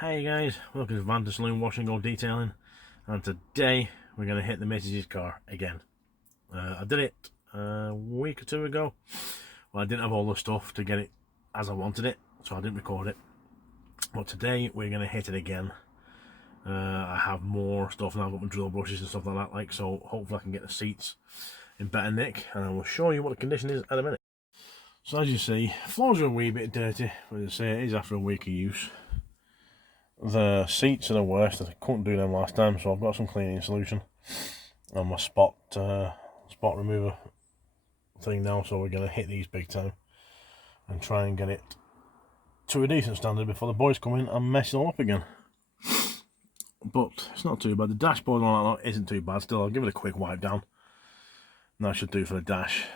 Hey guys, welcome to Van Saloon Washing or Detailing, and today we're going to hit the missus's car again. I did it a week or two ago. Well, I didn't have all the stuff to get it as I wanted it, so I didn't record it. But today we're going to hit it again. I have more stuff now. I've got my drill brushes and stuff like that, so hopefully I can get the seats in better nick, and I will show you what the condition is in a minute. So as you see, floors are a wee bit dirty, but as I say, it is after a week of use. The seats are the worst. I couldn't do them last time, so I've got some cleaning solution on my spot remover thing now, so we're going to hit these big time and try and get it to a decent standard before the boys come in and mess it all up again. But it's not too bad. The dashboard and all that isn't too bad still. I'll give it a quick wipe down, and that should do for the dash.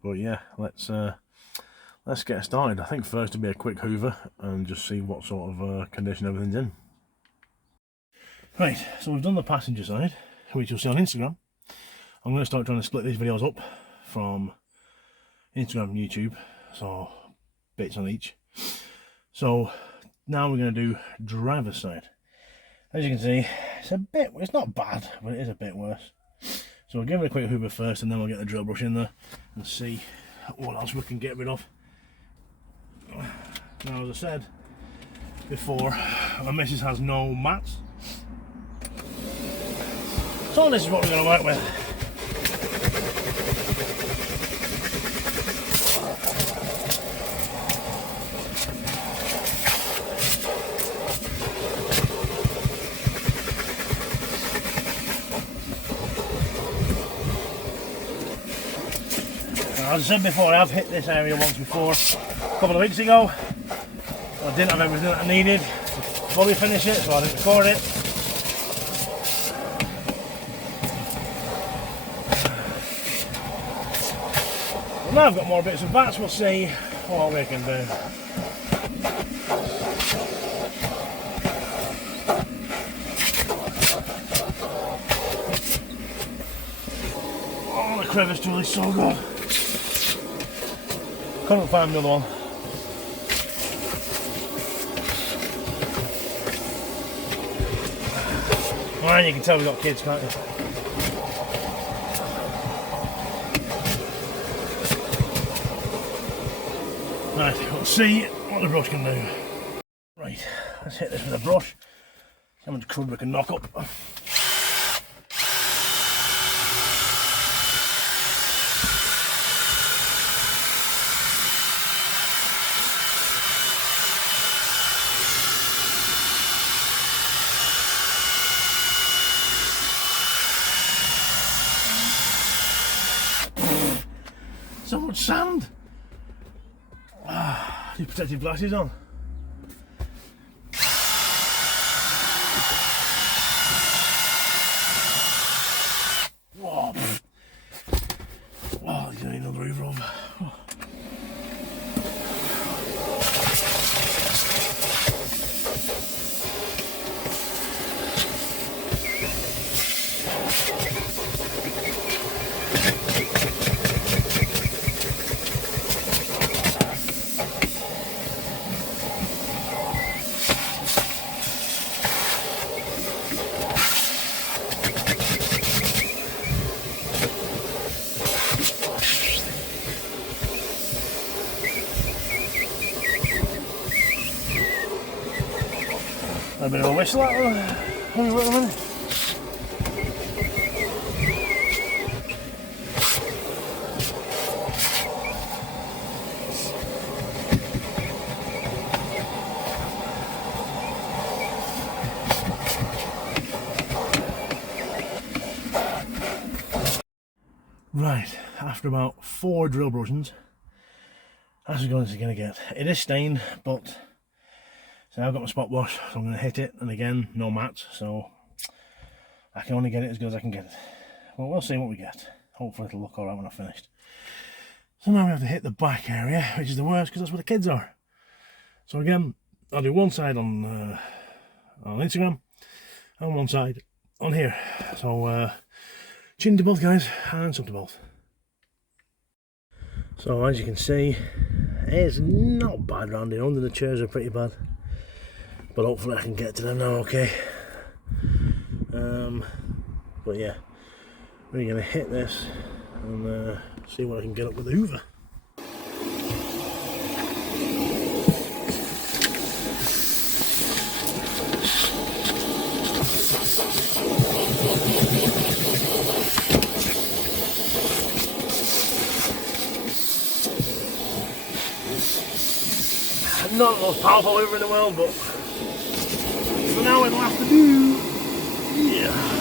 But yeah, let's get started. I think first it'll be a quick hoover and just see what sort of condition everything's in. Right, so we've done the passenger side, which you'll see on Instagram. I'm going to start trying to split these videos up from Instagram and YouTube, so bits on each. So now we're going to do driver's side. As you can see, it's not bad, but it is a bit worse. So we'll give it a quick hoover first, and then we'll get the drill brush in there and see what else we can get rid of. Now, as I said before, my missus has no mats, so this is what we're going to work with. Now, as I said before, I've hit this area once before, a couple of weeks ago. I didn't have everything that I needed to fully finish it, so I didn't record it. Well, now I've got more bits and bats, we'll see what we can do. Oh, the crevice tool is so good. Couldn't find the other one. And you can tell we've got kids, can't you? Right, let's see what the brush can do. Right, let's hit this with a brush. See how much crud we can knock up. So much sand! Your protective glasses on. Whoa! Oh, there's another hoover over. Oh. A bit of a whistle at a minute. Right, after about 4 drill brushings, that's as good as it's going to get. It is stained, but so I've got my spot wash, so I'm going to hit it, and again, no mats, so I can only get it as good as I can get it. Well, we'll see what we get. Hopefully it'll look alright when I've finished. So now we have to hit the back area, which is the worst because that's where the kids are. So again, I'll do one side on Instagram, and one side on here. So chin to both guys, and some to both. So as you can see, it's not bad round here. Under the chairs are pretty bad. but hopefully I can get to them now okay. But yeah, we're going to hit this and see what I can get up with the hoover. Not the most powerful hoover in the world, but for now it'll have to do. Yeah.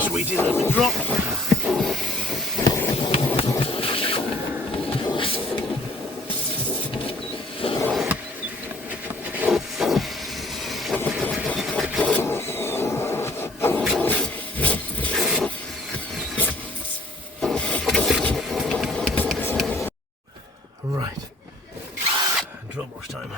Sweetie, let me drop. Right, drop wash time.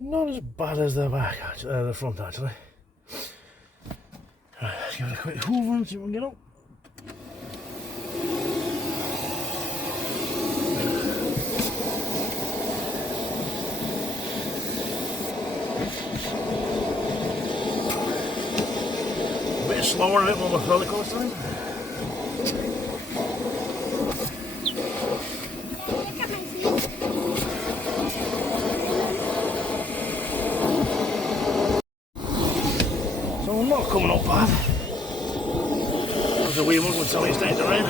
Not as bad as the back, actually, the front actually. Right, let's give it a quick hoover and see if we can get up. A bit slower, a bit more methodical this time. So I'm not coming up bad. That's a weird one when somebody stays to rain.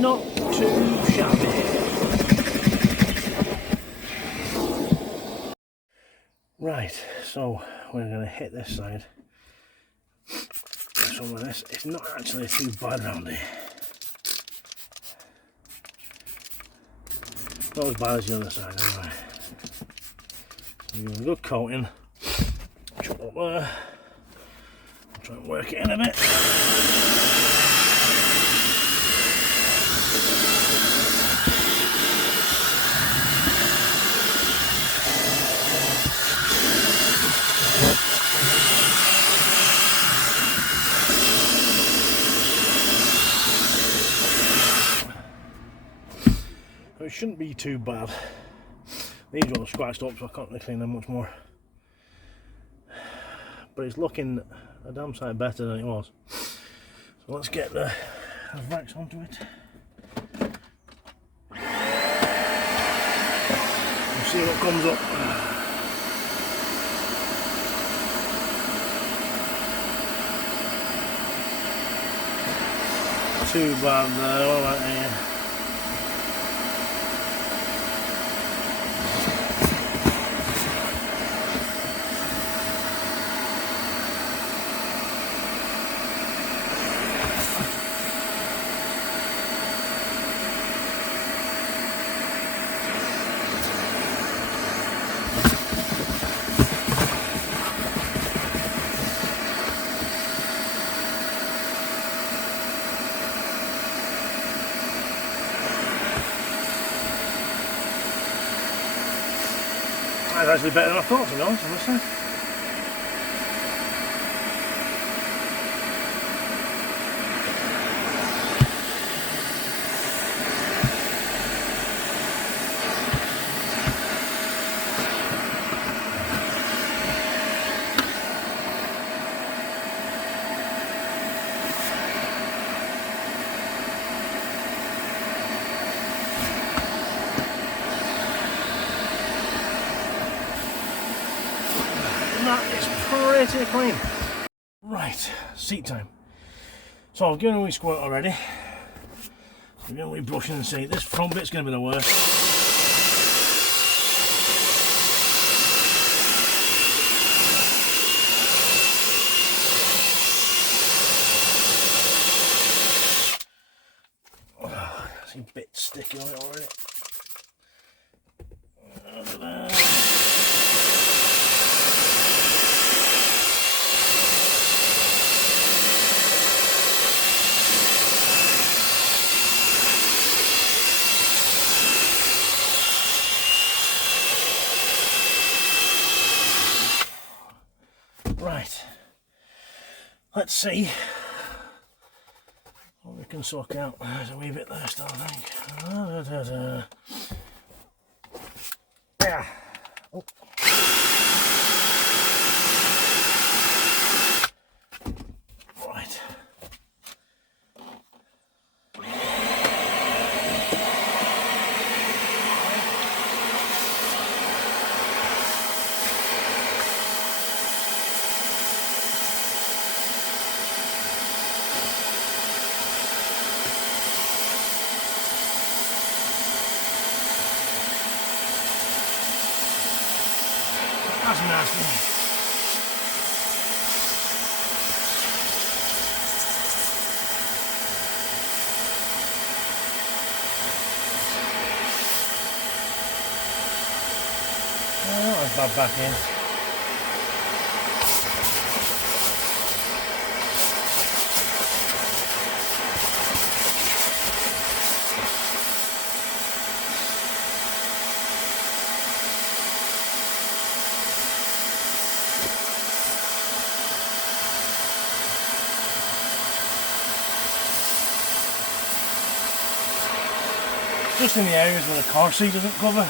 Not too shabby. Right, so we're going to hit this side. Some of this, it's not actually too bad around here. Not as bad as the other side anyway. So give it a good coating. Chuck up there. I'll try and work it in a bit. It shouldn't be too bad. These are all scratched up, so I can't really clean them much more. But it's looking a damn sight better than it was. So let's get the wax onto it. We'll see what comes up. Too bad there, alright here. That's actually better than I thought, to be honest, honestly. That is pretty clean. Right, seat time. So I've given a wee squirt already. I'm going to wee brushing the seat. This front bit's going to be the worst. Oh, I see a bit sticky on it already. Right, let's see what we can suck out. There's a wee bit there still, I think. Yeah. Oh. Right. That's nasty. Oh, that's bad back in. Just in the areas where the car seat doesn't cover.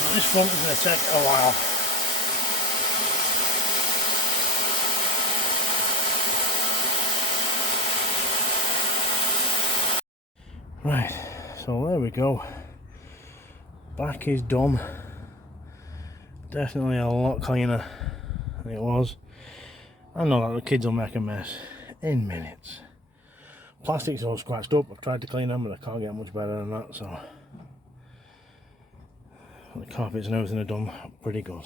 Now this front is going to take a while. Right, so there we go. Back is done. Definitely a lot cleaner than it was. I know that the kids will make a mess in minutes. Plastic's all scratched up. I've tried to clean them, but I can't get much better than that. So the carpets and everything are done pretty good.